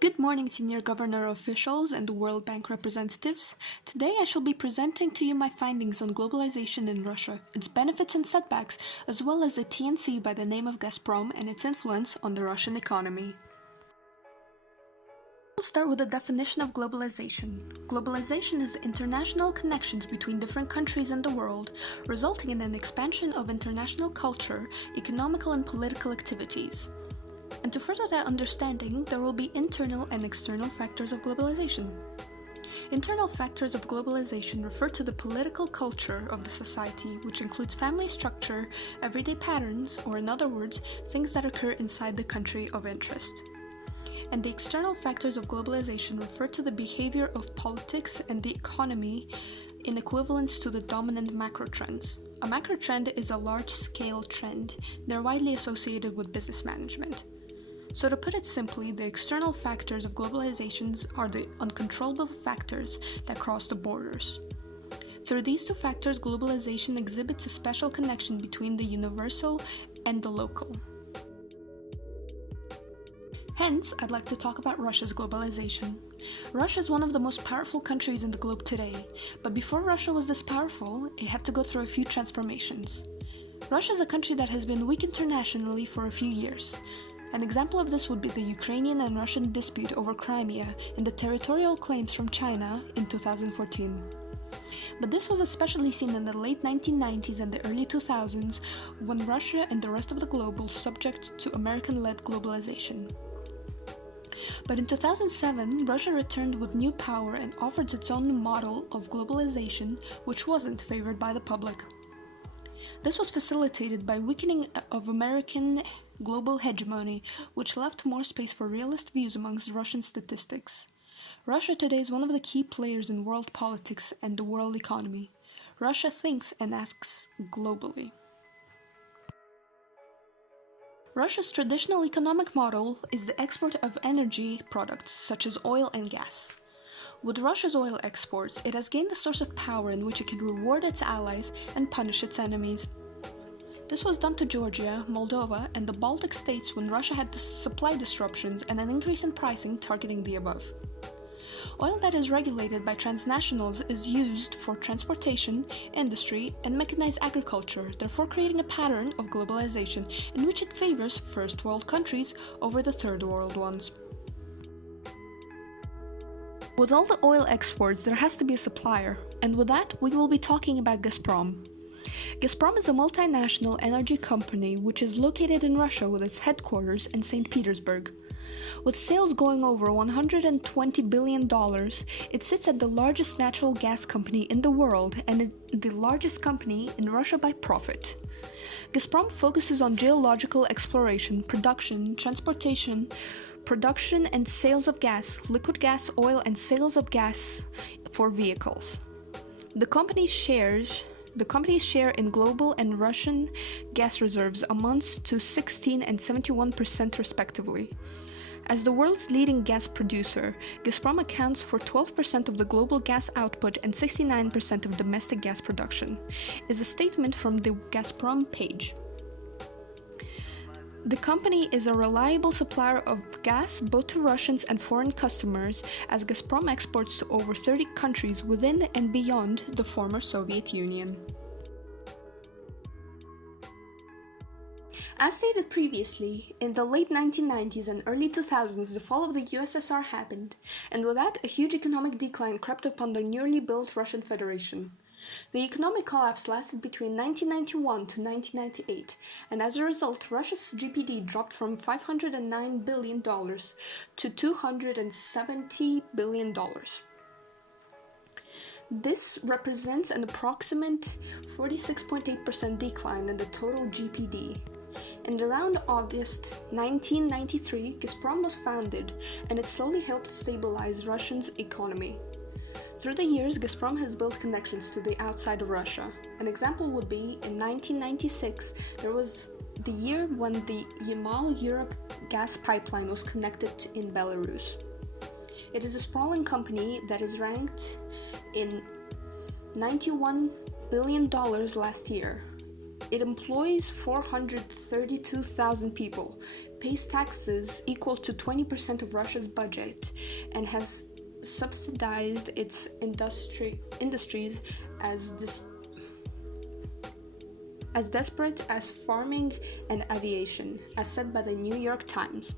Good morning, Senior Governor officials and World Bank representatives. Today I shall be presenting to you my findings on globalization in Russia, its benefits and setbacks, as well as a TNC by the name of Gazprom and its influence on the Russian economy. We'll start with the definition of globalization. Globalization is international connections between different countries in the world, resulting in an expansion of international culture, economical and political activities. And to further that understanding, there will be internal and external factors of globalization. Internal factors of globalization refer to the political culture of the society, which includes family structure, everyday patterns, or in other words, things that occur inside the country of interest. And the external factors of globalization refer to the behavior of politics and the economy in equivalence to the dominant macro trends. A macro trend is a large-scale trend. They're widely associated with business management. So to put it simply, the external factors of globalizations are the uncontrollable factors that cross the borders. Through these two factors, globalization exhibits a special connection between the universal and the local. Hence, I'd like to talk about Russia's globalization. Russia is one of the most powerful countries in the globe today, but before Russia was this powerful, it had to go through a few transformations. Russia is a country that has been weak internationally for a few years. An example of this would be the Ukrainian and Russian dispute over Crimea and the territorial claims from China in 2014. But this was especially seen in the late 1990s and the early 2000s, when Russia and the rest of the globe were subject to American-led globalization. But in 2007, Russia returned with new power and offered its own model of globalization, which wasn't favored by the public. This was facilitated by weakening of American global hegemony, which left more space for realist views amongst Russian statistics. Russia today is one of the key players in world politics and the world economy. Russia thinks and acts globally. Russia's traditional economic model is the export of energy products such as oil and gas. With Russia's oil exports, it has gained a source of power in which it can reward its allies and punish its enemies. This was done to Georgia, Moldova, and the Baltic states when Russia had supply disruptions and an increase in pricing targeting the above. Oil that is regulated by transnationals is used for transportation, industry, and mechanized agriculture, therefore creating a pattern of globalization in which it favors first world countries over the third world ones. With all the oil exports, there has to be a supplier, and with that, we will be talking about Gazprom. Gazprom is a multinational energy company which is located in Russia with its headquarters in St. Petersburg. With sales going over $120 billion, it sits at the largest natural gas company in the world and the largest company in Russia by profit. Gazprom focuses on geological exploration, production, transportation, production and sales of gas, liquid gas, oil, and sales of gas for vehicles. The company's share in global and Russian gas reserves amounts to 16% and 71% respectively. As the world's leading gas producer, Gazprom accounts for 12% of the global gas output and 69% of domestic gas production, is a statement from the Gazprom page. The company is a reliable supplier of gas both to Russians and foreign customers, as Gazprom exports to over 30 countries within and beyond the former Soviet Union. As stated previously, in the late 1990s and early 2000s, the fall of the USSR happened, and with that, a huge economic decline crept upon the newly built Russian Federation. The economic collapse lasted between 1991 to 1998, and as a result, Russia's GDP dropped from $509 billion to $270 billion. This represents an approximate 46.8% decline in the total GDP. And around August 1993, Gazprom was founded, and it slowly helped stabilize Russia's economy. Through the years, Gazprom has built connections to the outside of Russia. An example would be in 1996, there was the year when the Yamal-Europe gas pipeline was connected in Belarus. It is a sprawling company that is ranked in $91 billion last year. It employs 432,000 people, pays taxes equal to 20% of Russia's budget and has subsidized its industries as desperate as farming and aviation, as said by the New York Times.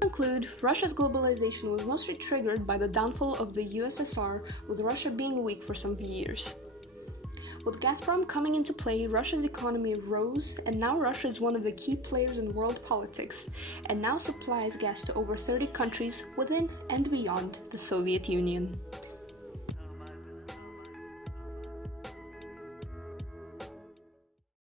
To conclude, Russia's globalization was mostly triggered by the downfall of the USSR, with Russia being weak for some years. With Gazprom coming into play, Russia's economy rose, and now Russia is one of the key players in world politics, and now supplies gas to over 30 countries within and beyond the Soviet Union.